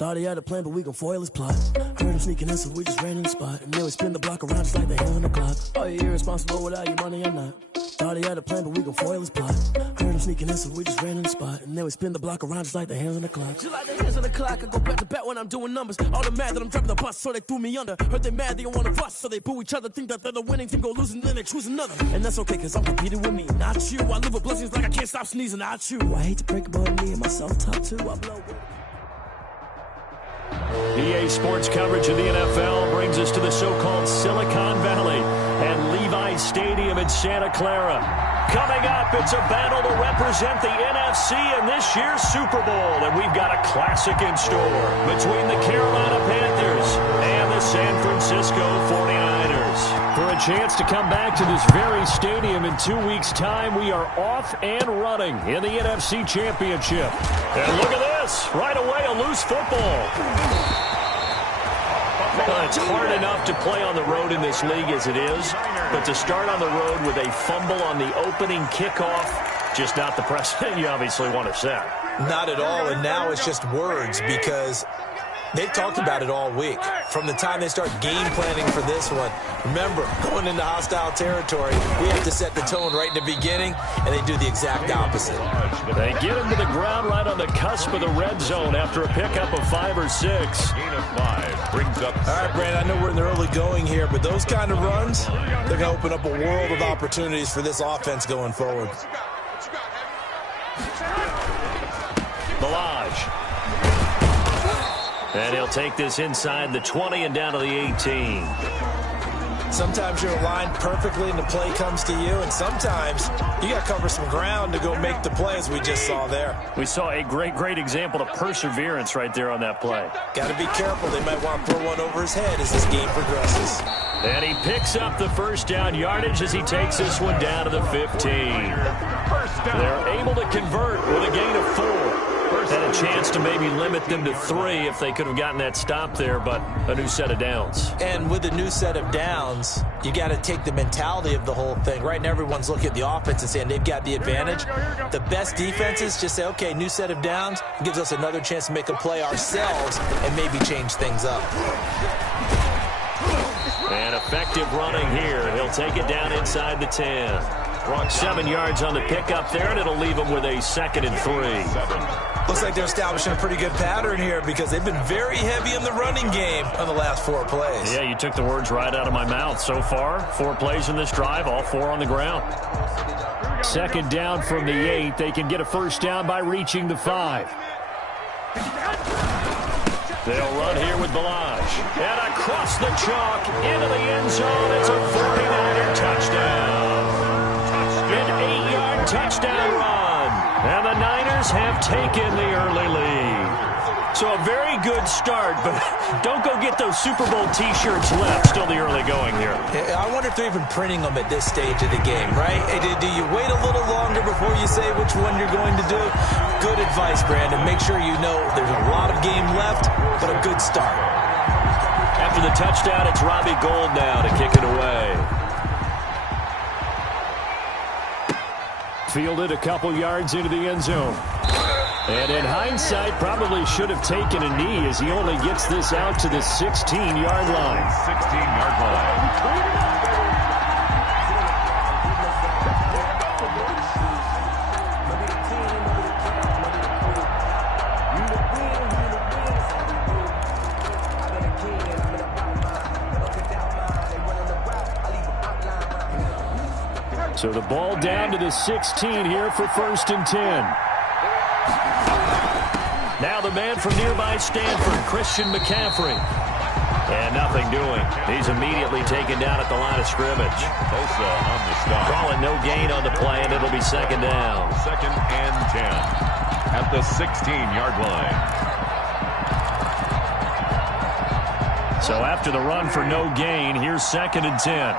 Thought he had a plan, but we gon' foil his plot. Heard him sneaking in, so we just ran in the spot. And then we spin the block around just like the hand on the clock. Oh, you irresponsible without your money or not? Thought he had a plan, but we gon' foil his plot. Heard him sneaking in, so we just ran in the spot. And then we spin the block around just like the hands on the clock. Just like the hands on the clock, I go back to back when I'm doing numbers. All the mad that I'm dropping the bus, so they threw me under. Heard they mad, they don't wanna bust, so they boo each other. Think that they're the winning team, go losing, then they choose another. And that's okay, cause I'm competing with me, not you. I live with blessings like I can't stop sneezing, not you. I hate to break it, but me and myself top too. I blow. EA Sports coverage of the NFL brings us to the so-called Silicon Valley and Levi's Stadium in Santa Clara. Coming up, it's a battle to represent the NFC in this year's Super Bowl, and we've got a classic in store between the Carolina Panthers and the San Francisco 49ers. For a chance to come back to this very stadium in 2 weeks' time, we are off and running in the NFC Championship. And look at this, right away a loose football. Well, it's hard enough to play on the road in this league as it is, but to start on the road with a fumble on the opening kickoff, just not the precedent you obviously want to set. Not at all, and now it's just words because they've talked about it all week. From the time they start game planning for this one, remember, going into hostile territory, we have to set the tone right in the beginning, and they do the exact opposite. They get him to the ground right on the cusp of the red zone after a pickup of 5 or 6. Gain of 5 brings up. All right, Brandon, I know we're in the early going here, but those kind of runs, they're going to open up a world of opportunities for this offense going forward. Balaj. And he'll take this inside the 20 and down to the 18. Sometimes you're aligned perfectly and the play comes to you, and sometimes you got to cover some ground to go make the play, as we just saw there. We saw a great example of perseverance right there on that play. Got to be careful. They might want to throw one over his head as this game progresses. And he picks up the first down yardage as he takes this one down to the 15. They're able to convert with a gain of 4. Had a chance to maybe limit them to 3 if they could have gotten that stop there, but a new set of downs. And with a new set of downs, you got to take the mentality of the whole thing. Right now, everyone's looking at the offense and saying they've got the advantage. The best defenses just say, okay, new set of downs. It gives us another chance to make a play ourselves and maybe change things up. And effective running here. He'll take it down inside the 10. 7 yards on the pickup there, and it'll leave him with a 2nd and 3. Looks like they're establishing a pretty good pattern here because they've been very heavy in the running game on the last 4 plays. Yeah, you took the words right out of my mouth. So far, 4 plays in this drive, all 4 on the ground. 2nd down from the 8. They can get a first down by reaching the 5. They'll run here with Balaj. And across the chalk into the end zone. It's a 49er touchdown. An 8-yard touchdown run. And the Niners have taken the early lead. So a very good start, but don't go get those Super Bowl T-shirts left. Still the early going here. I wonder if they're even printing them at this stage of the game, right? Do you wait a little longer before you say which one you're going to do? Good advice, Brandon. Make sure you know there's a lot of game left, but a good start. After the touchdown, it's Robbie Gould now to kick it away. Fielded a couple yards into the end zone. And in hindsight, probably should have taken a knee as he only gets this out to the 16-yard line. 16-yard line. So the ball down to the 16 here for 1st and 10. Now the man from nearby Stanford, Christian McCaffrey. And nothing doing. He's immediately taken down at the line of scrimmage. Bosa on the stop. Calling no gain on the play, and it'll be 2nd down. 2nd and 10 at the 16-yard line. So after the run for no gain, here's 2nd and 10.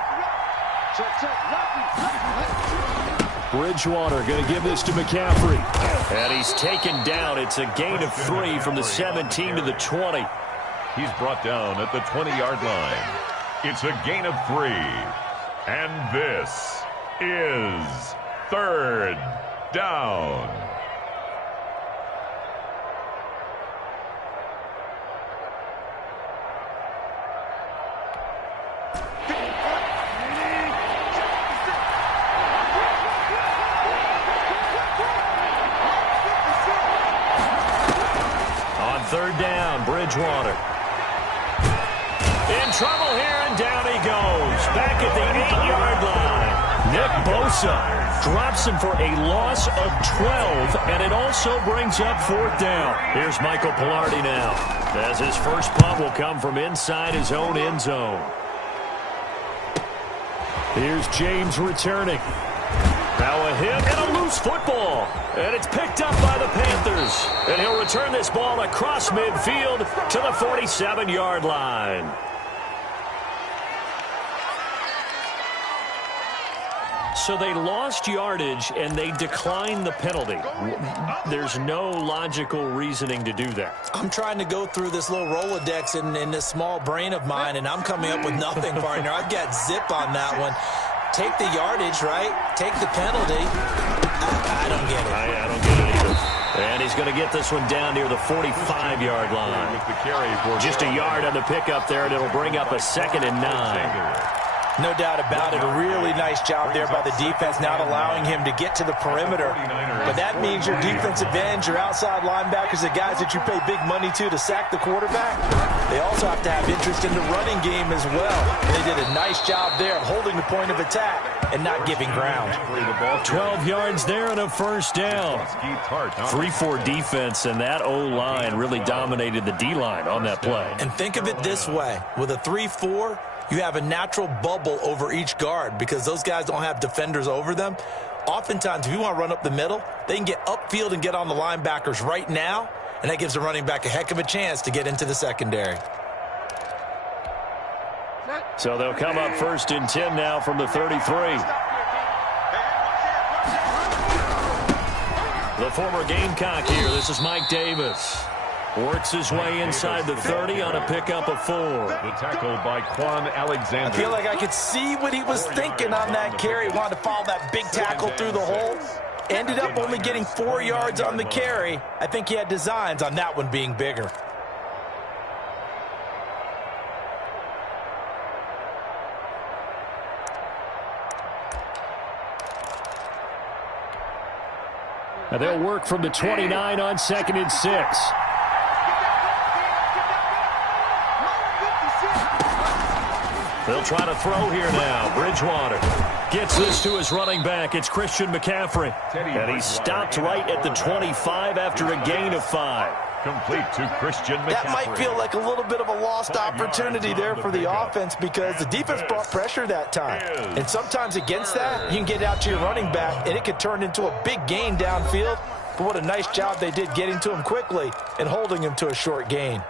Bridgewater going to give this to McCaffrey. And he's taken down. It's a gain of 3 from the 17 to the 20. He's brought down at the 20-yard line. It's a gain of 3. And this is 3rd down. On third down, Bridgewater. In trouble here, and down he goes. Back at the 8-yard line. Nick Bosa drops him for a loss of 12, and it also brings up fourth down. Here's Michael Pilardi now, as his first punt will come from inside his own end zone. Here's James returning. Now a hit and a loose football. And it's picked up by the Panthers. And he'll return this ball across midfield to the 47-yard line. So they lost yardage and they declined the penalty. There's no logical reasoning to do that. I'm trying to go through this little Rolodex in this small brain of mine, and I'm coming up with nothing, partner. I've got zip on that one. Take the yardage, right? Take the penalty. I don't get it. I don't get it either. And he's going to get this one down near the 45-yard line. Just a yard on the pickup there, and it'll bring up a 2nd and 9. No doubt about it. A really nice job there by the defense, not allowing him to get to the perimeter. But that means your defensive ends, your outside linebackers, the guys that you pay big money to sack the quarterback, they also have to have interest in the running game as well. And they did a nice job there of holding the point of attack and not giving ground. 12 yards there and a first down. 3-4 defense, and that O-line really dominated the D-line on that play. And think of it this way. With a 3-4, you have a natural bubble over each guard because those guys don't have defenders over them. Oftentimes, if you want to run up the middle, they can get upfield and get on the linebackers right now, and that gives the running back a heck of a chance to get into the secondary. So they'll come up 1st and 10 now from the 33. The former Gamecock here. This is Mike Davis. Works his way inside the 30 on a pickup of 4. The tackle by Quan Alexander. I feel like I could see what he was thinking on that carry. Wanted to follow that big tackle through the hole. Ended up only getting 4 yards on the carry. I think he had designs on that one being bigger. Now they'll work from the 29 on 2nd and 6. They'll try to throw here now. Bridgewater gets this to his running back. It's Christian McCaffrey. And he's stopped right at the 25 after a gain of 5. Complete to Christian McCaffrey. That might feel like a little bit of a lost opportunity there for the offense because the defense brought pressure that time. And sometimes against that, you can get out to your running back, and it could turn into a big gain downfield. But what a nice job they did getting to him quickly and holding him to a short gain.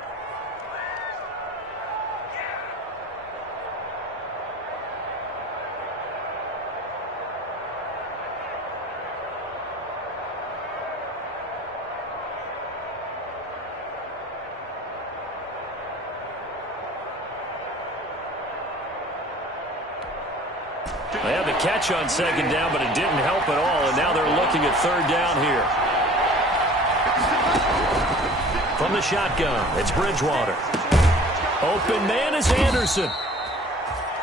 They had the catch on 2nd down, but it didn't help at all, and now they're looking at 3rd down here. From the shotgun, it's Bridgewater. Open man is Anderson.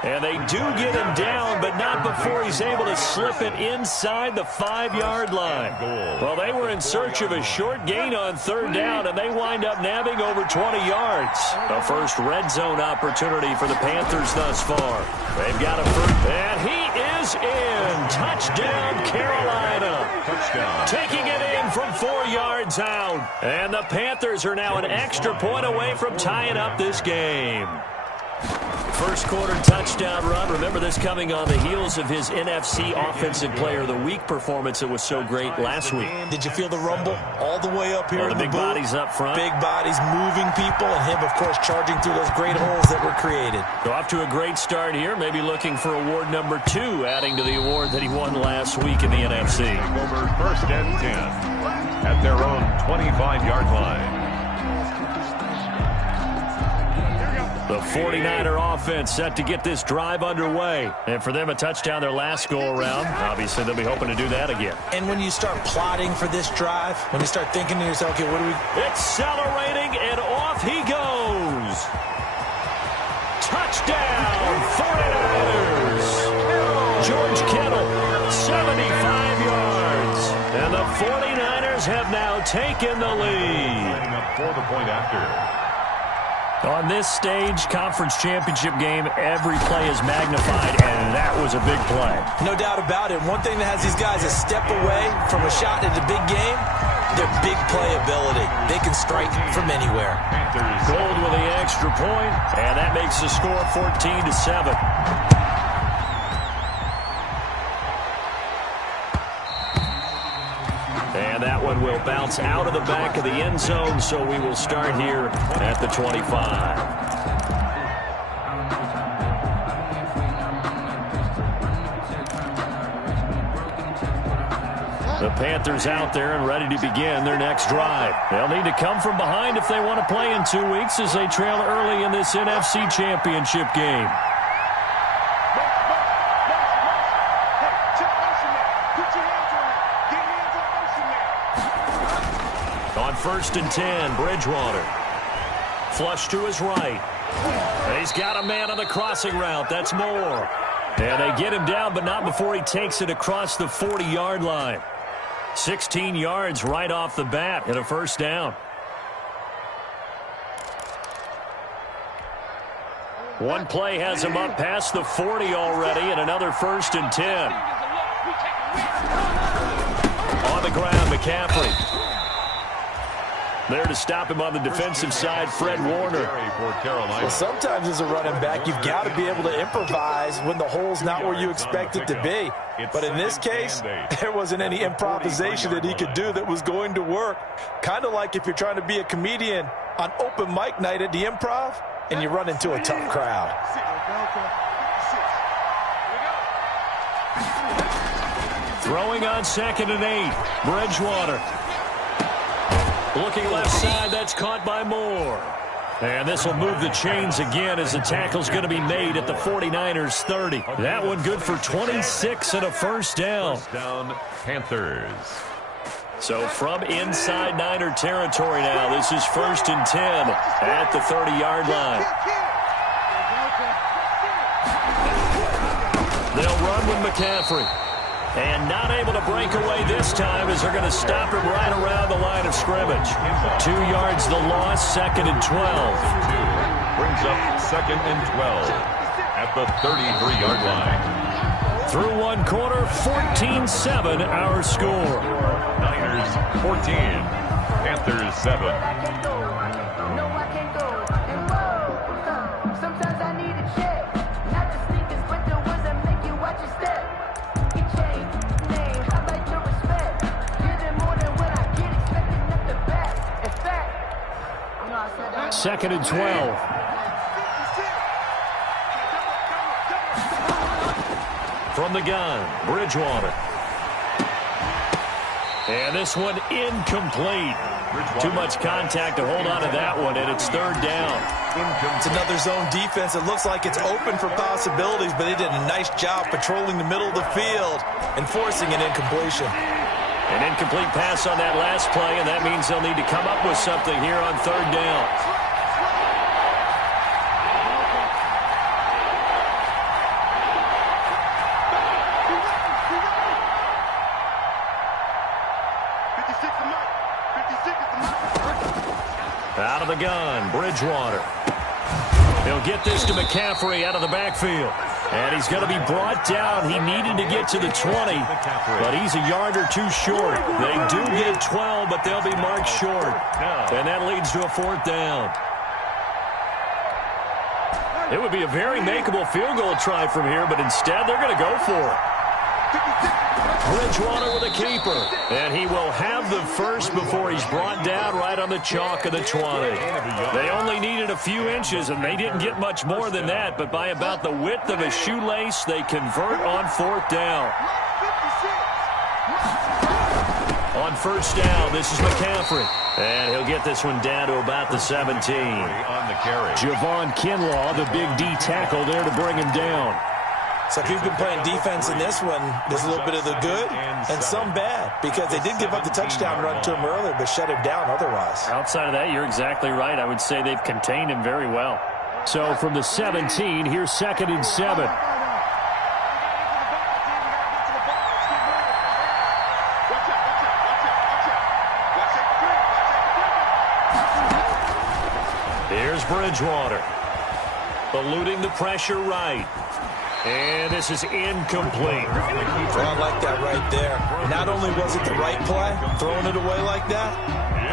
And they do get him down, but not before he's able to slip it inside the 5-yard line. Well, they were in search of a short gain on 3rd down, and they wind up nabbing over 20 yards. The first red zone opportunity for the Panthers thus far. They've got a first, and he is in. Touchdown, Carolina. Touchdown. Taking it in from 4 yards out. And the Panthers are now an extra point away from tying up this game. First quarter touchdown run. Remember this coming on the heels of his NFC Offensive Player of the Week performance that was so great last week. Did you feel the rumble all the way up here? The big bodies up front. Big bodies moving people, and him, of course, charging through those great holes that were created. So off to a great start here. Maybe looking for award number 2, adding to the award that he won last week in the NFC. Over 1st and 10 at their own 25-yard line. The 49er offense set to get this drive underway. And for them, a touchdown their last go-around. Obviously, they'll be hoping to do that again. And when you start plotting for this drive, when you start thinking to yourself, okay, what do we... Accelerating, and off he goes. Touchdown, 49ers. George Kittle, 75 yards. And the 49ers have now taken the lead. for the point after. On this stage, conference championship game, every play is magnified, and that was a big play. No doubt about it. One thing that has these guys a step away from a shot in the big game, their big play ability. They can strike from anywhere. Panthers. Gold with the extra point, and that makes the score 14-7. And that one will bounce out of the back of the end zone, so we will start here at the 25. The Panthers out there and ready to begin their next drive. They'll need to come from behind if they want to play in 2 weeks as they trail early in this NFC championship game. On 1st and 10, Bridgewater. Flush to his right. And he's got a man on the crossing route. That's Moore. And they get him down, but not before he takes it across the 40-yard line. 16 yards right off the bat and a first down. One play has him up past the 40 already, and another 1st and 10. On the ground, McCaffrey. There to stop him on the defensive side, Fred Warner. Well, sometimes as a running back, you've got to be able to improvise when the hole's not where you expect it to be. But in this case, there wasn't any improvisation that he could do that was going to work. Kind of like if you're trying to be a comedian on open mic night at the Improv and you run into a tough crowd. Throwing on 2nd and 8, Bridgewater. Looking left side, that's caught by Moore. And this will move the chains again as the tackle's going to be made at the 49ers 30. That one good for 26 and a first down. First down, Panthers. So from inside Niner territory now, this is 1st and 10 at the 30-yard line. They'll run with McCaffrey. And not able to break away this time as they're going to stop him right around the line of scrimmage. 2 yards the loss, 2nd and 12. Brings up 2nd and 12 at the 33-yard line. Through one quarter, 14-7 our score. Niners 14, Panthers 7. Second and 12. From the gun, Bridgewater. And this one incomplete. Too much contact to hold on to that one, and it's 3rd down. It's another zone defense. It looks like it's open for possibilities, but they did a nice job patrolling the middle of the field and forcing an incompletion. An incomplete pass on that last play, and that means they'll need to come up with something here on 3rd down. Out of the gun, Bridgewater. He'll get this to McCaffrey out of the backfield. And he's going to be brought down. He needed to get to the 20, but he's a yard or two short. They do get 12, but they'll be marked short. And that leads to a 4th down. It would be a very makeable field goal try from here, but instead they're going to go for it. Bridgewater with a keeper, and he will have the first before he's brought down right on the chalk of the 20. They only needed a few inches, and they didn't get much more than that, but by about the width of a shoelace, they convert on 4th down. On 1st down, this is McCaffrey, and he'll get this one down to about the 17. On the carry. Javon Kinlaw, the big D tackle there to bring him down. So if you've been playing defense in this one, there's a little bit of the good and some bad, because they did give up the touchdown run to him earlier, but shut him down otherwise. Outside of that, you're exactly right. I would say they've contained him very well. So from the 17, here's 2nd and 7. Here's Bridgewater. Eluding the pressure right. And this is incomplete. Well, I like that right there. Not only was it the right play, throwing it away like that,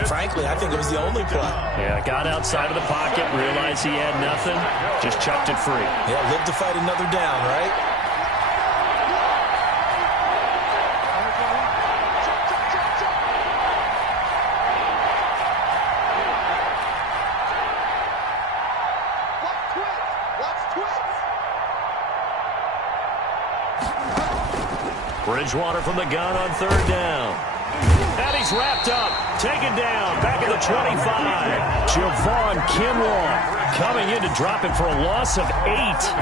frankly, I think it was the only play. Yeah, got outside of the pocket, realized he had nothing, just chucked it free. Yeah, live to fight another down, right? Bridgewater from the gun on third down. And he's wrapped up. Taken down. Back at the 25. Javon Kinlaw coming in to drop it for a loss of 8.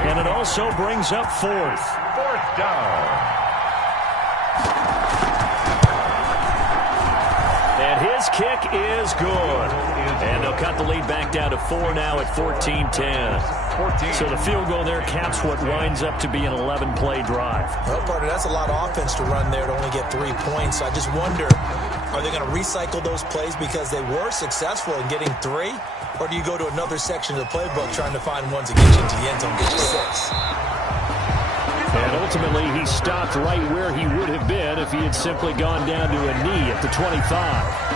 And it also brings up fourth. Fourth down. And his kick is good. And they'll cut the lead back down to 4 now at 14-10. So the field goal there caps what winds up to be an 11-play drive. Well, partner, that's a lot of offense to run there to only get 3 points. I just wonder, are they going to recycle those plays because they were successful in getting 3? Or do you go to another section of the playbook trying to find ones that get you into the end zone, get you 6? And ultimately, he stopped right where he would have been if he had simply gone down to a knee at the 25.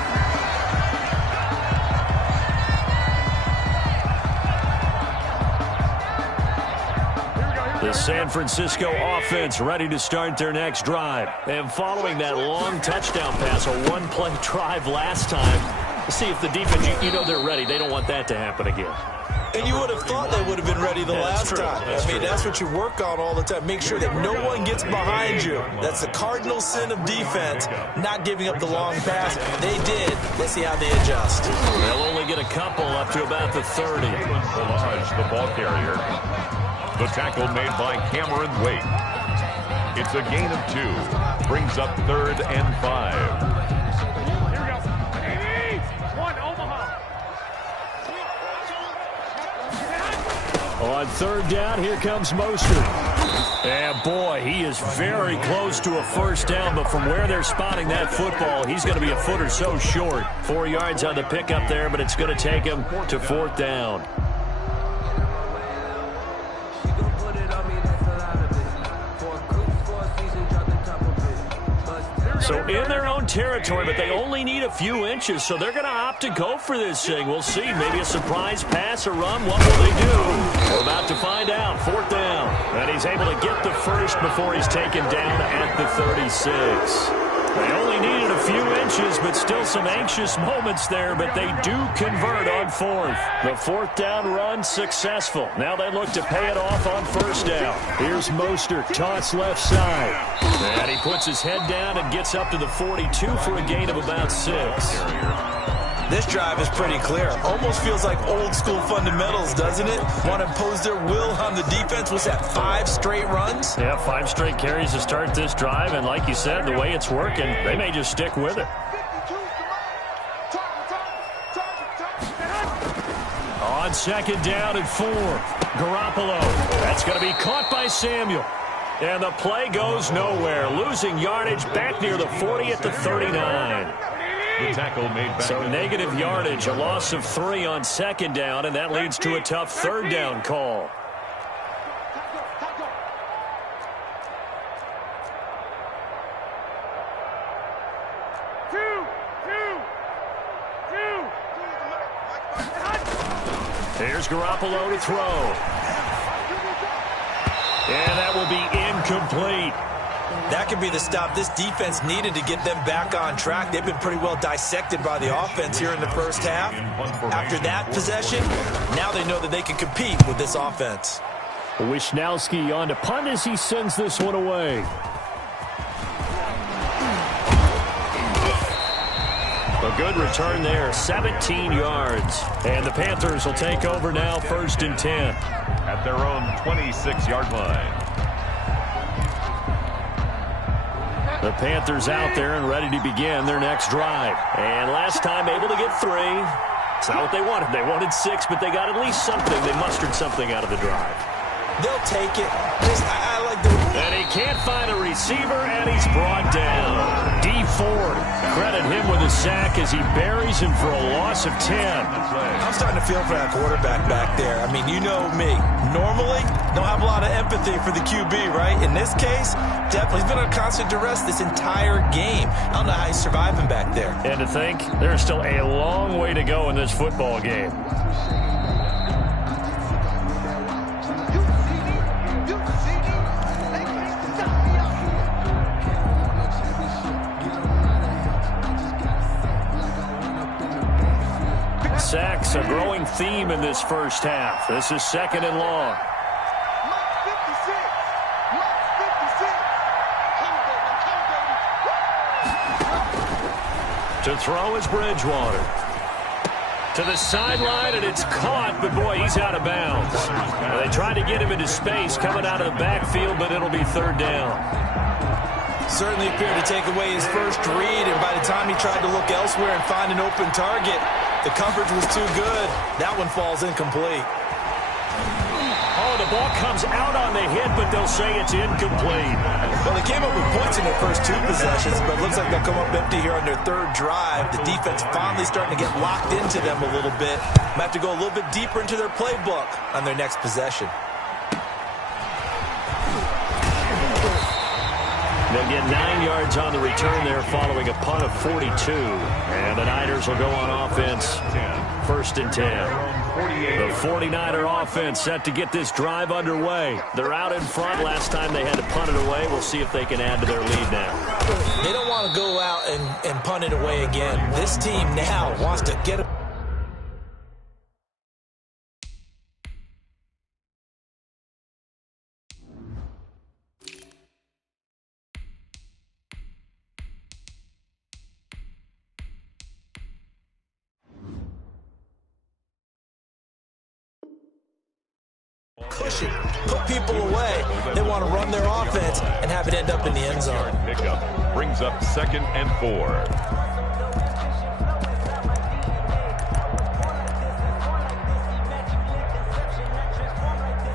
The San Francisco offense ready to start their next drive. And following that long touchdown pass, a one-play drive last time, see if the defense, you know they're ready. They don't want that to happen again. And you would have thought they would have been ready the last time. That's what you work on all the time. Make sure that no one gets behind you. That's the cardinal sin of defense, not giving up the long pass. They did. Let's see how they adjust. They'll only get a couple up to about the 30. The ball carrier. The tackle made by Cameron Wake. It's a gain of 2. Brings up 3rd and 5. Here we go. 1, Omaha. On third down, here comes Mostert. And boy, he is very close to a first down, but from where they're spotting that football, he's going to be a foot or so short. 4 yards on the pickup there, but it's going to take him to 4th down. So in their own territory, but they only need a few inches, so they're going to opt to go for this thing. We'll see. Maybe a surprise pass or run. What will they do? We're about to find out. 4th down. And he's able to get the first before he's taken down at the 36. They only needed a few inches, but still some anxious moments there, but they do convert on 4th. The 4th down run successful. Now they look to pay it off on 1st down. Here's Mostert, toss left side. And he puts his head down and gets up to the 42 for a gain of about 6. This drive is pretty clear. Almost feels like old school fundamentals, doesn't it? Want to impose their will on the defense. Was that 5 straight runs? Yeah, 5 straight carries to start this drive. And like you said, the way it's working, they may just stick with it. On 2nd down and 4. Garoppolo. That's going to be caught by Samuel. And the play goes nowhere. Losing yardage back near the 40 at the 39. The tackle made back. So negative yardage, a loss of 3 on 2nd down, and that leads to a tough 3rd down call. Here's Garoppolo to throw. And that will be incomplete. That could be the stop this defense needed to get them back on track. They've been pretty well dissected by the offense here in the first half. After that possession, now they know that they can compete with this offense. Wisnowski on to punt as he sends this one away. A good return there, 17 yards. And the Panthers will take over now, 1st and 10. At their own 26-yard line. The Panthers out there and ready to begin their next drive. And last time able to get 3. It's not what they wanted. They wanted 6, but they got at least something. They mustered something out of the drive. They'll take it. I like the And he can't find a receiver, and he's brought down. D Ford, credit him with a sack as he buries him for a loss of 10. I'm starting to feel for that quarterback back there. I mean, you know me. Normally, don't have a lot of empathy for the QB, right? In this case, definitely. He's been under constant duress this entire game. I don't know how he's surviving back there. And to think, there's still a long way to go in this football game. Sacks, a growing theme in this first half. This is 2nd and long. To throw is Bridgewater. To the sideline, and it's caught, but boy, he's out of bounds. They tried to get him into space coming out of the backfield, but it'll be 3rd down. Certainly appeared to take away his first read, and by the time he tried to look elsewhere and find an open target, the coverage was too good. That one falls incomplete. Oh, the ball comes out on the hit, but they'll say it's incomplete. Well, they came up with points in their first 2 possessions, but it looks like they'll come up empty here on their 3rd drive. The defense finally starting to get locked into them a little bit. Might have to go a little bit deeper into their playbook on their next possession. They'll get 9 yards on the return there following a punt of 42. And the Niners will go on offense. 1st and 10. The 49er offense set to get this drive underway. They're out in front. Last time they had to punt it away. We'll see if they can add to their lead now. They don't want to go out and punt it away again. This team now wants to get it. Cushion, put people away. They want to run their offense and have it end up in the end zone. Pickup brings up 2nd and 4.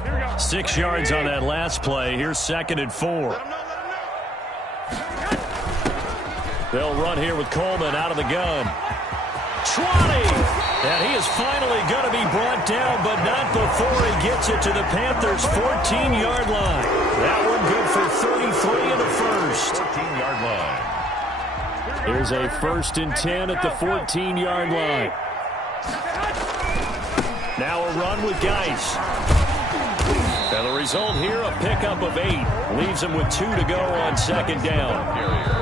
Here we go. 6 yards on that last play. Here's 2nd and 4. They'll run here with Coleman out of the gun. 20! And he is finally going to be brought down, but not before he gets it to the Panthers' 14-yard line. That one good for 33 in the first. 14-yard line. Here's a 1st and 10 at the 14-yard line. Now a run with Geis. And the result here, a pickup of 8. Leaves him with 2 to go on 2nd down.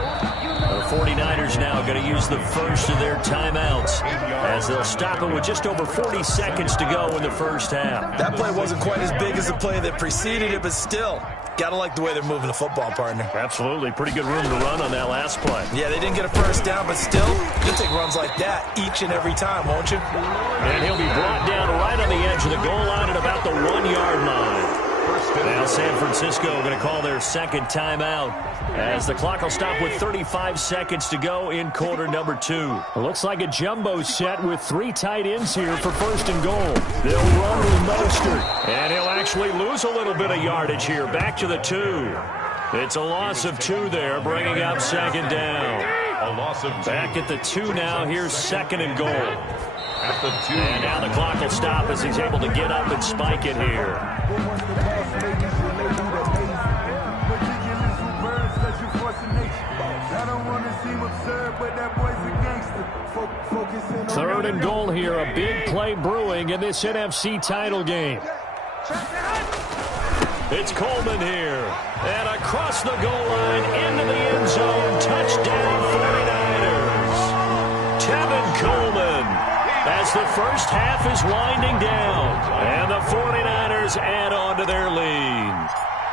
The 49ers now going to use the first of their timeouts as they'll stop it with just over 40 seconds to go in the first half. That play wasn't quite as big as the play that preceded it, but still, got to like the way they're moving the football, partner. Absolutely. Pretty good room to run on that last play. Yeah, they didn't get a first down, but still, you'll take runs like that each and every time, won't you? And he'll be brought down right on the edge of the goal line at about the 1-yard line. Now San Francisco going to call their 2nd timeout as the clock will stop with 35 seconds to go in quarter number 2. It looks like a jumbo set with 3 tight ends here for 1st and goal. They'll run with Mostert, and he'll actually lose a little bit of yardage here. Back to the 2. It's a loss of 2 there, bringing up 2nd down. A loss of 2. Back at the 2 now. Here's 2nd and goal. At the 2. And now the clock will stop as he's able to get up and spike it here. Third and goal here. A big play brewing in this NFC title game. It's Coleman here. And across the goal line into the end zone. Touchdown 49ers. Tevin Coleman. As the first half is winding down. And the 49ers add on to their lead.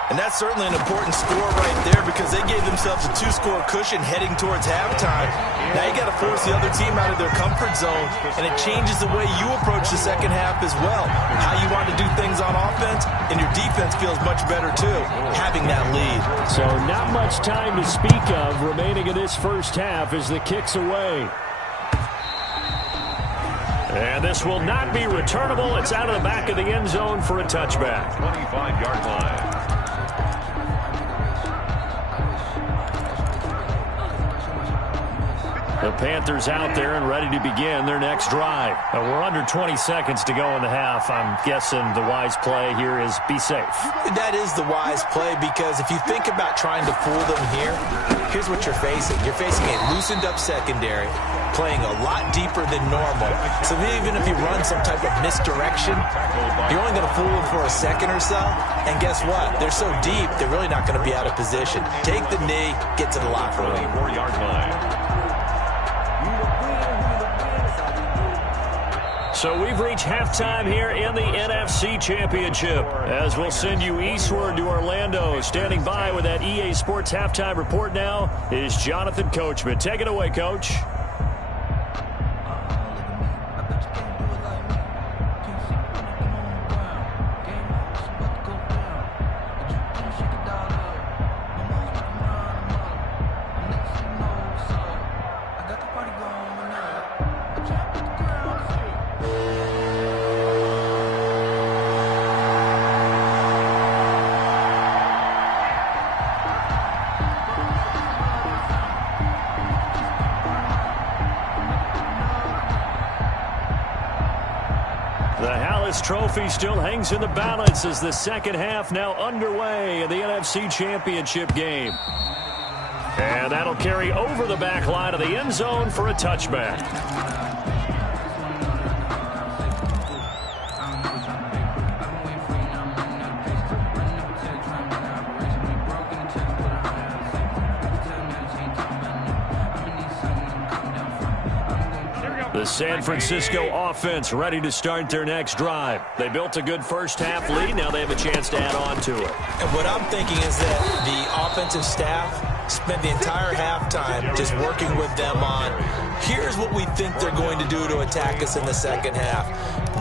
And that's certainly an important score right there because they gave themselves a 2-score cushion heading towards halftime. Now you got to force the other team out of their comfort zone, and it changes the way you approach the second half as well. How you want to do things on offense, and your defense feels much better too, having that lead. So not much time to speak of remaining in this first half as the kick's away. And this will not be returnable. It's out of the back of the end zone for a touchback. 25-yard line. The Panthers out there and ready to begin their next drive. We're under 20 seconds to go in the half. I'm guessing the wise play here is be safe. That is the wise play, because if you think about trying to fool them here, here's what you're facing. You're facing a loosened-up secondary, playing a lot deeper than normal. So even if you run some type of misdirection, you're only going to fool them for a second or so. And guess what? They're so deep, they're really not going to be out of position. Take the knee, get to the locker room. 4-yard line. So we've reached halftime here in the NFC Championship, as we'll send you eastward to Orlando. Standing by with that EA Sports halftime report now is Jonathan Coachman. Take it away, Coach. Trophy still hangs in the balance as the second half now underway in the NFC Championship game. And that'll carry over the back line of the end zone for a touchback. The San Francisco offense ready to start their next drive. They built a good first-half lead. Now they have a chance to add on to it. And what I'm thinking is that the offensive staff spent the entire halftime just working with them on, here's what we think they're going to do to attack us in the second half.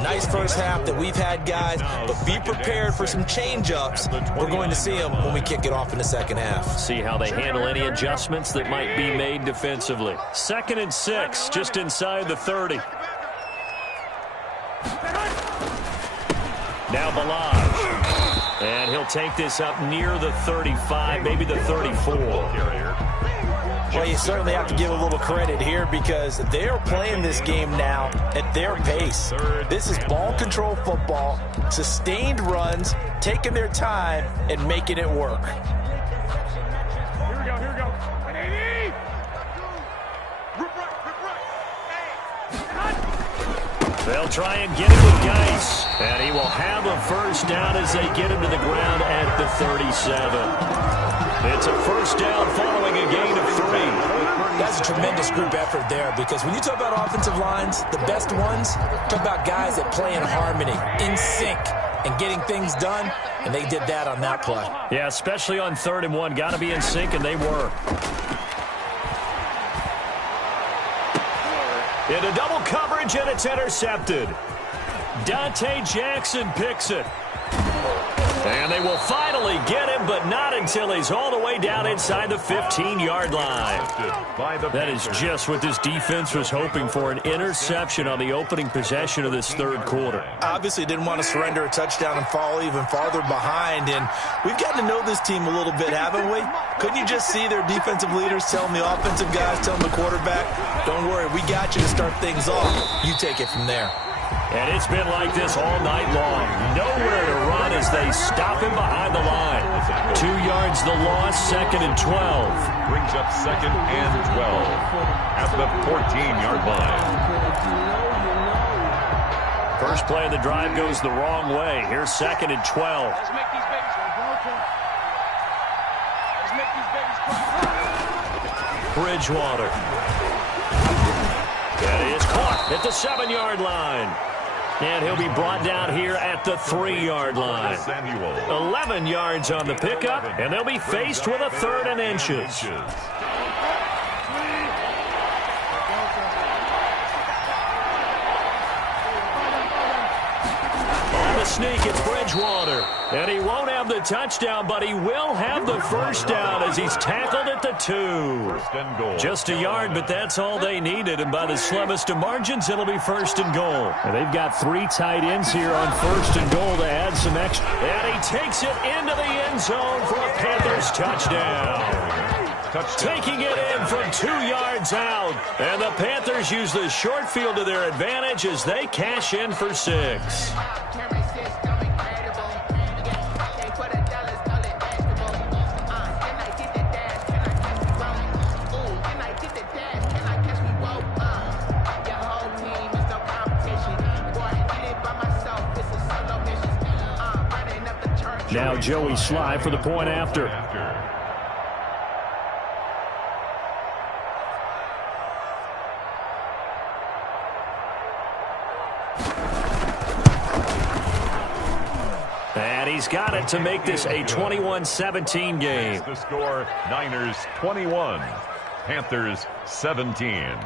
Nice first half that we've had, guys, but be prepared for some change-ups. We're going to see them when we kick it off in the second half. See how they handle any adjustments that might be made defensively. 2nd and 6, just inside the 30. Now Balaj. And he'll take this up near the 35, maybe the 34. Well, you certainly have to give a little credit here, because they're playing this game now at their pace. This is ball control football, sustained runs, taking their time, and making it work. Here we go. They'll try and get him with Geis. And he will have a first down as they get him to the ground at the 37. It's a first down following a gain of 3. That's a tremendous group effort there, because when you talk about offensive lines, the best ones, talk about guys that play in harmony, in sync, and getting things done, and they did that on that play. Yeah, especially on 3rd and 1. Got to be in sync, and they were. Into double coverage, and it's intercepted. Dante Jackson picks it. And they will finally get him, but not until he's all the way down inside the 15-yard line. That is just what this defense was hoping for, an interception on the opening possession of this third quarter. Obviously didn't want to surrender a touchdown and fall even farther behind, and we've gotten to know this team a little bit, haven't we? Couldn't you just see their defensive leaders telling the offensive guys, telling the quarterback, don't worry, we got you to start things off. You take it from there. And it's been like this all night long. Nowhere to run as they stop him behind the line. 2 yards the loss, 2nd and 12. Brings up 2nd and 12 at the 14-yard line. First play of the drive goes the wrong way. Here's 2nd and 12. Let's make these babies cry. Bridgewater. That is caught at the 7-yard line. And he'll be brought down here at the 3-yard line. 11 yards on the pickup, and they'll be faced with a 3rd and inches. On the sneak. It's Bridgewater. And he won't have the touchdown, but he will have the first down as he's tackled at the 2. First and goal. Just a yard, but that's all they needed. And by the slimmest of margins, it'll be first and goal. And they've got 3 tight ends here on first and goal to add some extra. And he takes it into the end zone for a Panthers touchdown. Taking it in from 2 yards out. And the Panthers use the short field to their advantage as they cash in for 6. Now Joey Sly for the point after. And he's got it to make this a 21-17 game. The score, Niners 21, Panthers 17.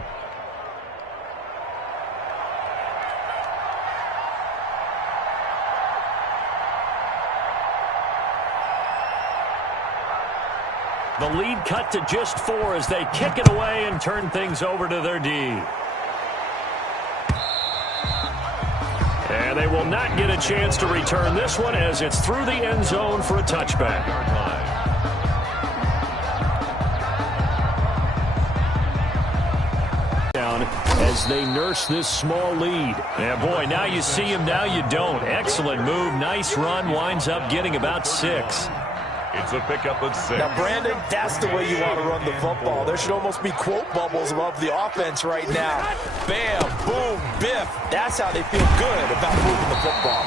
The lead cut to just 4 as they kick it away and turn things over to their D. And they will not get a chance to return this one as it's through the end zone for a touchback. Down as they nurse this small lead. Yeah, boy, now you see him, now you don't. Excellent move, nice run, winds up getting about 6. It's a pickup of 6. Now, Brandon, that's the way you want to run the football. There should almost be quote bubbles above the offense right now. Bam, boom, biff. That's how they feel good about moving the football.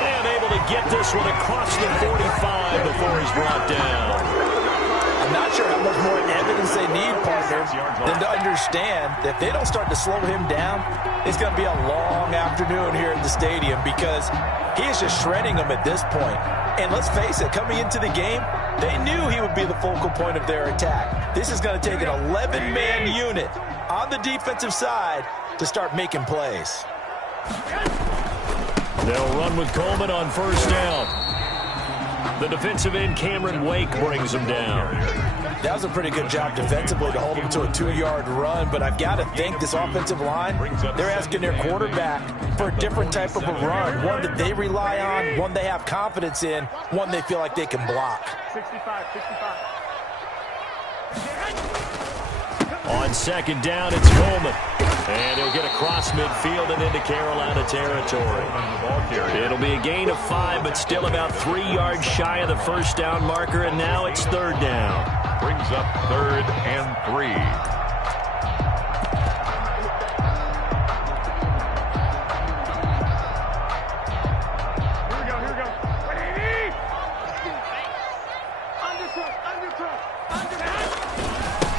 And able to get this one across the 45 before he's brought down. I'm not sure how much more evidence they need, partner, than to understand that if they don't start to slow him down, it's going to be a long afternoon here at the stadium because he is just shredding them at this point. And let's face it, coming into the game, they knew he would be the focal point of their attack. This is going to take an 11-man unit on the defensive side to start making plays. They'll run with Coleman on first down. The defensive end, Cameron Wake, brings him down. That was a pretty good job defensively to hold him to a 2-yard run, but I've got to think this offensive line, they're asking their quarterback for a different type of a run, one that they rely on, one they have confidence in, one they feel like they can block. 65. On second down, it's Coleman. And he'll get across midfield and into Carolina territory. It'll be a gain of 5, but still about 3 yards shy of the first down marker, and now it's third down. Brings up 3rd and 3. Here we go.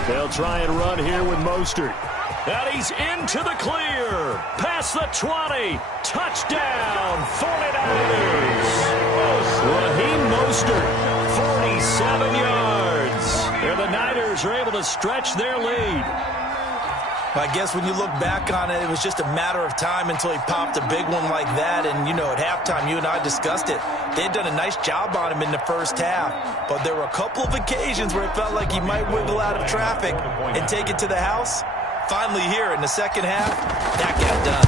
They'll try and run here with Mostert. And he's into the clear. Past the 20. Touchdown, 49ers. Raheem Mostert, 47 yards. And the Niners are able to stretch their lead. I guess when you look back on it, it was just a matter of time until he popped a big one like that. And, you know, at halftime, you and I discussed it. They'd done a nice job on him in the first half. But there were a couple of occasions where it felt like he might wiggle out of traffic and take it to the house. Finally here in the second half, that got done.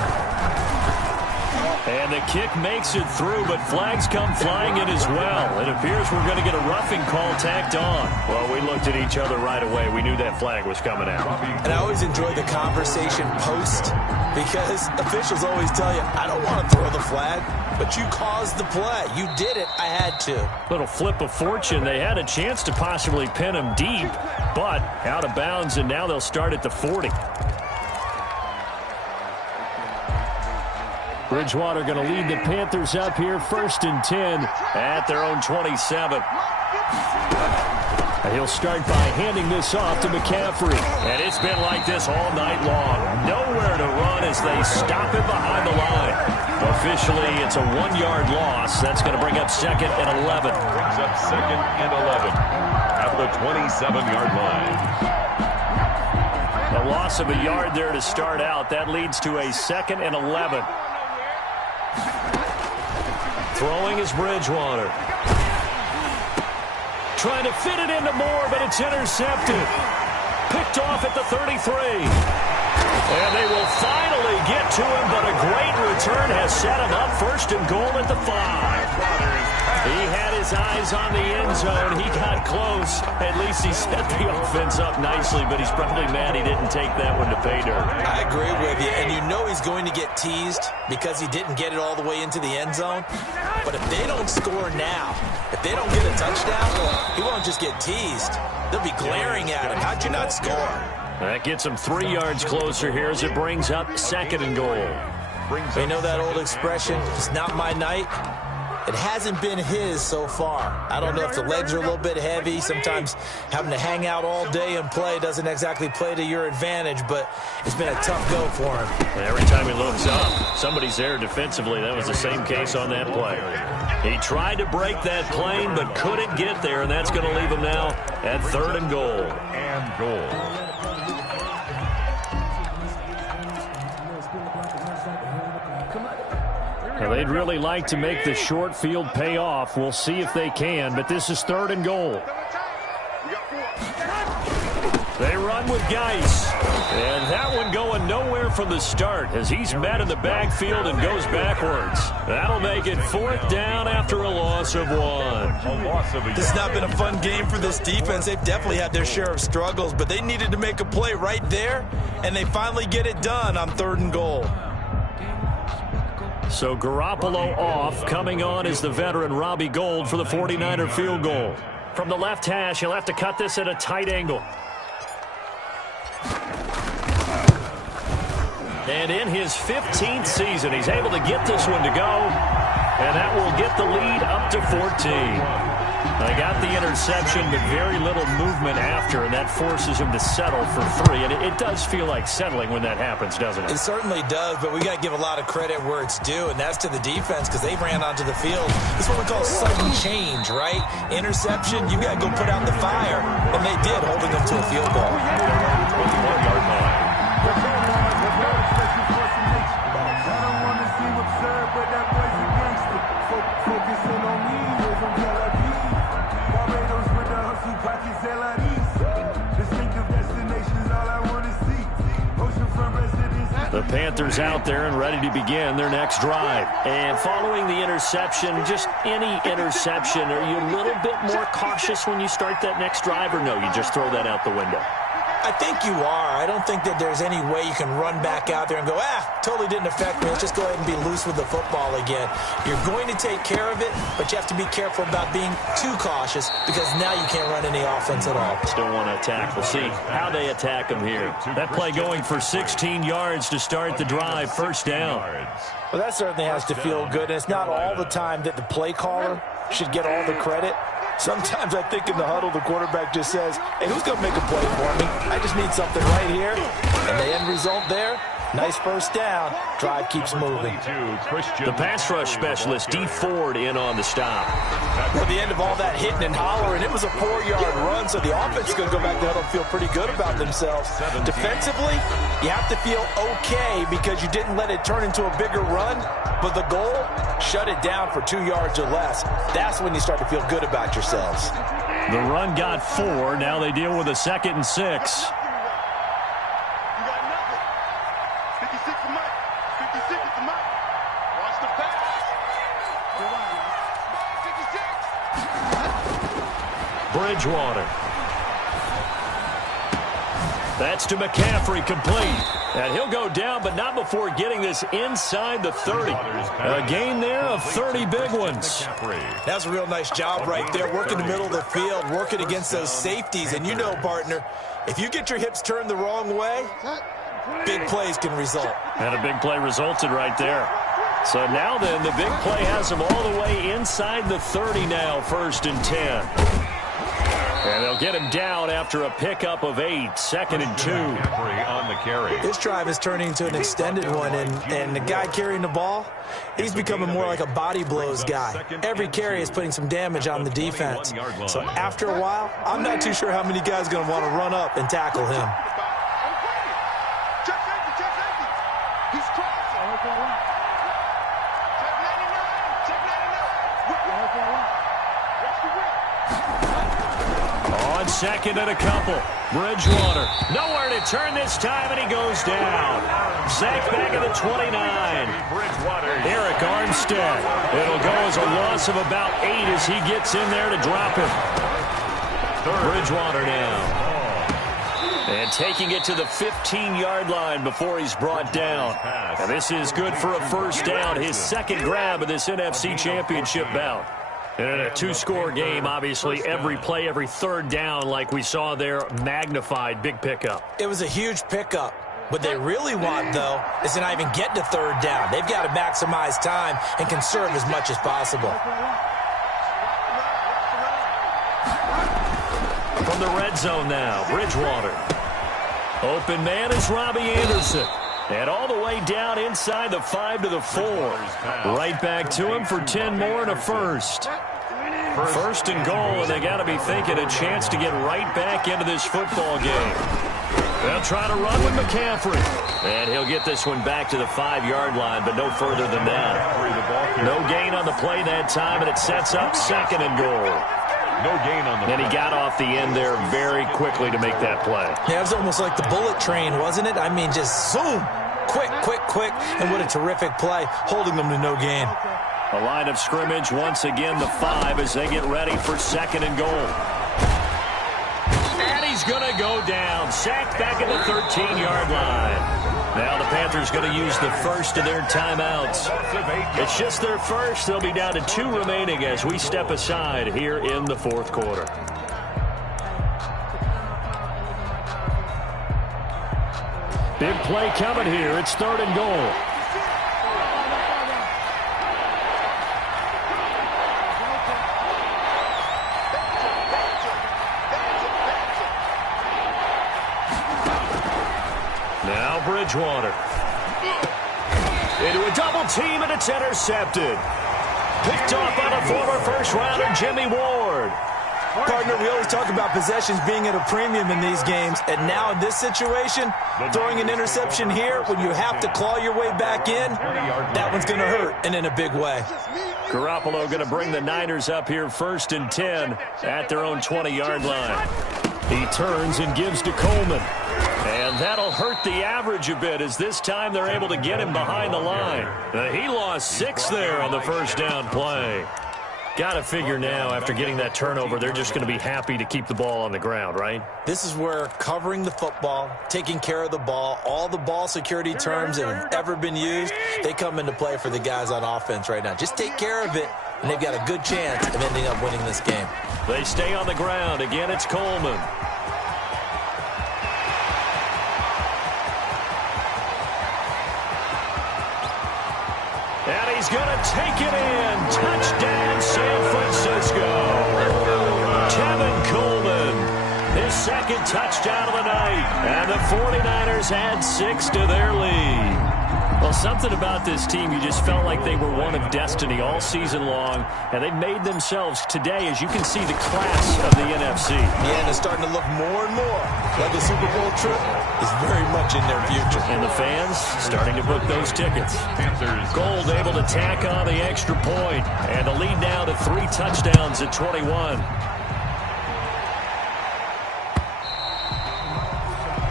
And the kick makes it through, but flags come flying in as well. It appears we're going to get a roughing call tacked on. Well, we looked at each other right away. We knew that flag was coming out. And I always enjoy the conversation post because officials always tell you, I don't want to throw the flag, but you caused the play. You did it. I had to. Little flip of fortune. They had a chance to possibly pin him deep, but out of bounds, and now they'll start at the 40. Bridgewater going to lead the Panthers up here, 1st and 10 at their own 27. And he'll start by handing this off to McCaffrey. And it's been like this all night long. Nowhere to run as they stop him behind the line. Officially, it's a 1-yard loss. That's going to bring up 2nd and 11. Brings up 2nd and 11 at the 27-yard line. A loss of a yard there to start out. That leads to a 2nd and 11. Throwing is Bridgewater. Trying to fit it into Moore, but it's intercepted. Picked off at the 33. And they will finally get to him, but a great return has set him up first and goal at the 5. He had his eyes on the end zone. He got close. At least he set the offense up nicely, but he's probably mad he didn't take that one to pay dirt. I agree with you, and you know he's going to get teased because he didn't get it all the way into the end zone. But if they don't score now, if they don't get a touchdown, he won't just get teased. They'll be glaring at him. How'd you not score? That gets him 3 yards closer here as it brings up 2nd and goal. We know that old expression, it's not my night. It hasn't been his so far. I don't know if the legs are a little bit heavy. Sometimes having to hang out all day and play doesn't exactly play to your advantage, but it's been a tough go for him. Every time he looks up, somebody's there defensively. That was the same case on that play. He tried to break that plane but couldn't get there, and that's going to leave him now at 3rd and goal. Now, they'd really like to make the short field pay off. We'll see if they can, but this is 3rd and goal. They run with Geis. And that one going nowhere from the start as he's met in the backfield and goes backwards. That'll make it 4th down after a loss of 1. This has not been a fun game for this defense. They've definitely had their share of struggles, but they needed to make a play right there, and they finally get it done on 3rd and goal. So Garoppolo off. Coming on is the veteran Robbie Gould for the 49er field goal. From the left hash, he'll have to cut this at a tight angle. And in his 15th season, he's able to get this one to go. And that will get the lead up to 14. They got the interception, but very little movement after, and that forces him to settle for 3. And it does feel like settling when that happens, doesn't it? It certainly does, but we got to give a lot of credit where it's due, and that's to the defense because they ran onto the field. This is what we call sudden change, right? Interception, you got to go put out the fire, and they did, holding them to a field goal. 21-yard line. The Panthers out there and ready to begin their next drive. And following the interception, just any interception, are you a little bit more cautious when you start that next drive, or no, you just throw that out the window? I think you are. I don't think that there's any way you can run back out there and go, totally didn't affect me. Let's just go ahead and be loose with the football again. You're going to take care of it, but you have to be careful about being too cautious because now you can't run any offense at all. Still want to attack. We'll see how they attack them here. That play going for 16 yards to start the drive. 1st down. Well, that certainly has to feel good. And it's not all the time that the play caller should get all the credit. Sometimes I think in the huddle, the quarterback just says, hey, who's going to make a play for me? I just need something right here. And the end result there, nice 1st down. Drive keeps moving. The pass rush specialist, D. Ford, in on the stop. At the end of all that hitting and hollering, it was a 4-yard run, so the offense is going to go back to huddle and feel pretty good about themselves. Defensively, you have to feel okay because you didn't let it turn into a bigger run, but the goal, shut it down for 2 yards or less. That's when you start to feel good about yourselves. The run got 4. Now they deal with a 2nd and 6. Bridgewater. That's to McCaffrey, complete. And he'll go down, but not before getting this inside the 30. A gain there of 30 big ones. That was a real nice job right there, working the middle of the field, working against those safeties. And you know, partner, if you get your hips turned the wrong way, big plays can result. And a big play resulted right there. So now then, the big play has him all the way inside the 30 now, 1st and 10. And they'll get him down after a pickup of 8, 2nd and 2. On the carry. This drive is turning into an extended one, and the guy carrying the ball, he's becoming more like a body blows guy. Every carry is putting some damage on the defense. So after a while, I'm not too sure how many guys are going to want to run up and tackle him. On second and a couple. Bridgewater. Nowhere to turn this time, and he goes down. Sacked back at the 29. Eric Armstead. It'll go as a loss of about 8 as he gets in there to drop him. Bridgewater now. And taking it to the 15-yard line before he's brought down. And this is good for a first down. His second grab of this NFC Championship bout. And in a two-score game, obviously, every play, every third down, like we saw there, magnified. Big pickup. It was a huge pickup. What they really want, though, is to not even get to third down. They've got to maximize time and conserve as much as possible. From the red zone now, Bridgewater. Open man is Robbie Anderson. And all the way down inside the 5 to the 4. Right back to him for 10 more and a first. First and goal, and they got to be thinking a chance to get right back into this football game. They'll try to run with McCaffrey. And he'll get this one back to the 5-yard line, but no further than that. No gain on the play that time, and it sets up second and goal. No gain on the. And he got off the end there very quickly to make that play. Yeah, it was almost like the bullet train, wasn't it? I mean, just zoom. Quick, quick, quick. And what a terrific play, holding them to no gain. A line of scrimmage, once again, the 5 as they get ready for second and goal. And he's going to go down. Sacked back at the 13-yard line. Now the Panthers going to use the first of their timeouts. It's just their first. They'll be down to 2 remaining as we step aside here in the fourth quarter. Big play coming here. It's third and goal. Now Bridgewater. Into a double team, and it's intercepted. Picked off by the former first-rounder Jimmy Ward. Partner, we always talk about possessions being at a premium in these games, and now in this situation, throwing an interception here when you have to claw your way back in, that one's going to hurt, and in a big way. Garoppolo going to bring the Niners up here first and 10 at their own 20-yard line. He turns and gives to Coleman. And that'll hurt the average a bit as this time they're able to get him behind the line. He lost 6 there on the first down play. Got to figure now, after getting that turnover, they're just going to be happy to keep the ball on the ground, right? This is where covering the football, taking care of the ball, all the ball security terms that have ever been used, they come into play for the guys on offense right now. Just take care of it, and they've got a good chance of ending up winning this game. They stay on the ground. Again, it's Coleman. And he's going to take it in. Touchdown, San Francisco. Tevin Coleman, his second touchdown of the night. And the 49ers add 6 to their lead. Well, something about this team, you just felt like they were one of destiny all season long, and they made themselves today, as you can see, the class of the NFC. Yeah, and it's starting to look more and more like the Super Bowl trip is very much in their future. And the fans starting to book those tickets. Panthers. Gold able to tack on the extra point, and the lead now to 3 touchdowns at 21.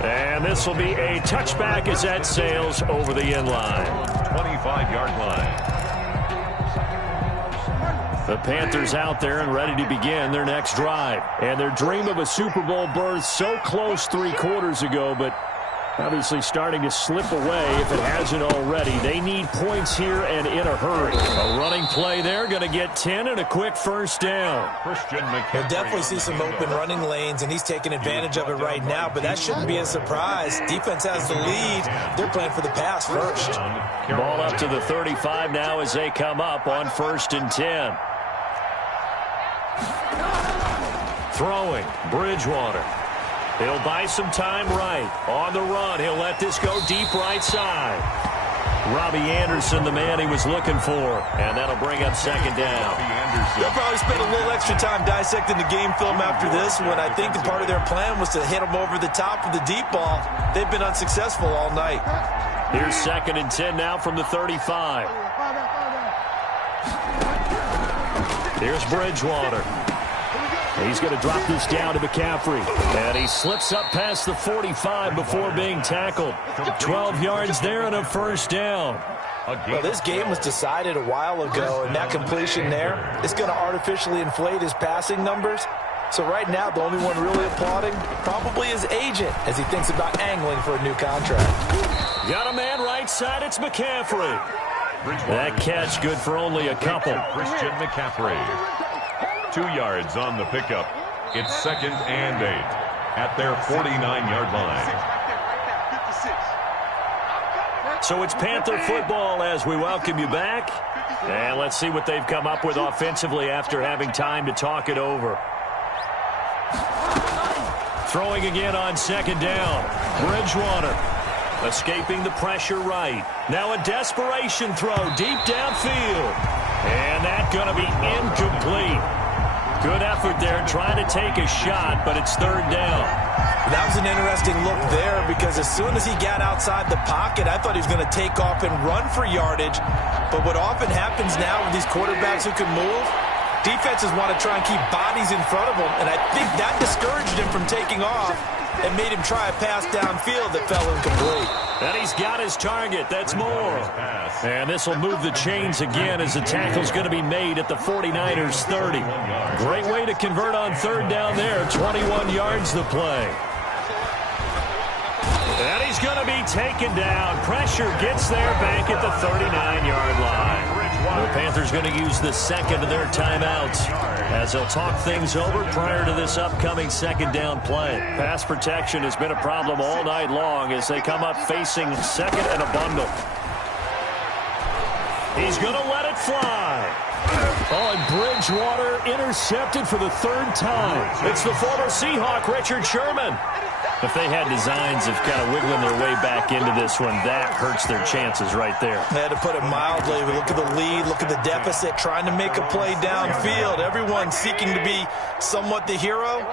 And this will be a touchback as that sails over the end line. 25-yard line. The Panthers out there and ready to begin their next drive. And their dream of a Super Bowl berth so close 3 quarters ago, but obviously starting to slip away if it hasn't already. They need points here and in a hurry. A running play there, going to get 10 and a quick first down. Christian McCaffrey. We'll definitely see some open running lanes, and he's taking advantage of it right now, but that shouldn't be a surprise. Defense has the lead. They're playing for the pass first. Ball up to the 35 now as they come up on first and 10. Throwing, Bridgewater. He'll buy some time right. On the run, he'll let this go deep right side. Robbie Anderson, the man he was looking for. And that'll bring up second down. They'll probably spend a little extra time dissecting the game film after this when I think the part of their plan was to hit them over the top of the deep ball. They've been unsuccessful all night. Here's second and 10 now from the 35. Here's Bridgewater. He's going to drop this down to McCaffrey. And he slips up past the 45 before being tackled. 12 yards there and a first down. Well, this game was decided a while ago, and that completion there is going to artificially inflate his passing numbers. So right now, the only one really applauding probably his agent as he thinks about angling for a new contract. Got a man right side. It's McCaffrey. That catch good for only a couple. Christian McCaffrey. 2 yards on the pickup. It's 2nd and 8 at their 49-yard line. So it's Panther football as we welcome you back. And let's see what they've come up with offensively after having time to talk it over. Throwing again on 2nd down. Bridgewater escaping the pressure right. Now a desperation throw deep downfield. And that's going to be incomplete. Good effort there trying to take a shot, but it's 3rd down. That was an interesting look there because as soon as he got outside the pocket, I thought he was going to take off and run for yardage. But what often happens now with these quarterbacks who can move, defenses want to try and keep bodies in front of them, and I think that discouraged him from taking off and made him try a pass downfield that fell incomplete. And he's got his target. That's more. And this will move the chains again as the tackle's going to be made at the 49ers 30. Great way to convert on 3rd down there. 21 yards the play. And he's going to be taken down. Pressure gets there back at the 39-yard line. The Panthers going to use the 2nd of their timeouts as they'll talk things over prior to this upcoming 2nd down play. Pass protection has been a problem all night long as they come up facing 2nd and a bundle. He's going to let it fly. Oh, and Bridgewater intercepted for the 3rd time. It's the former Seahawk, Richard Sherman. If they had designs of kind of wiggling their way back into this one, that hurts their chances right there. They had to put it mildly. Look at the lead, look at the deficit, trying to make a play downfield. Everyone seeking to be somewhat the hero.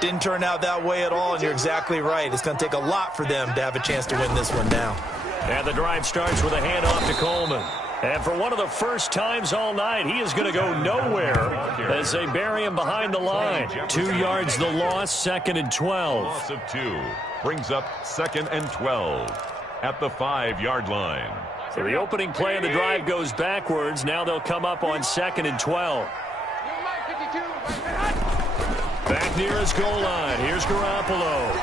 Didn't turn out that way at all, and you're exactly right. It's going to take a lot for them to have a chance to win this one now. And the drive starts with a handoff to Coleman. And for one of the first times all night, he is going to go nowhere as they bury him behind the line. 2 yards the loss, 2nd and 12. Loss of 2 brings up 2nd and 12 at the 5-yard line. So the opening play of the drive goes backwards. Now they'll come up on 2nd and 12. Back near his goal line. Here's Garoppolo.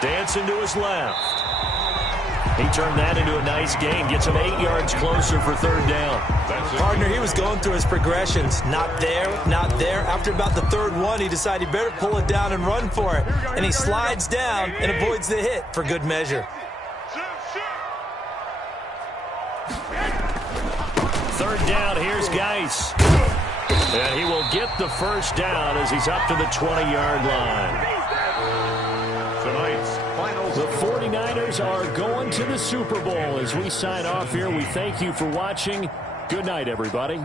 Dancing to his left. He turned that into a nice gain. Gets him 8 yards closer for 3rd down. Partner, he was going through his progressions. Not there, not there. After about the 3rd one, he decided he better pull it down and run for it. And he slides down and avoids the hit for good measure. 3rd down, here's Geis. And he will get the first down as he's up to the 20-yard line. Tonight's final. The 49ers are going to the Super Bowl. As we sign off here, we thank you for watching. Good night, everybody.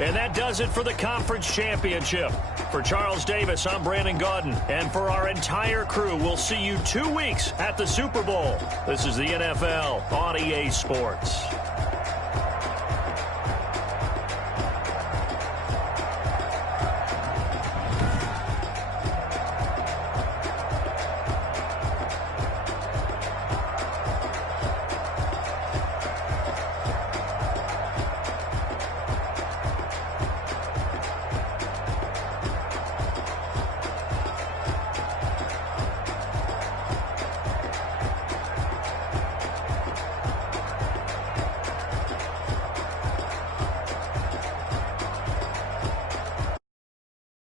And that does it for the conference championship. For Charles Davis, I'm Brandon Gaudin. And for our entire crew, we'll see you 2 weeks at the Super Bowl. This is the NFL on EA Sports.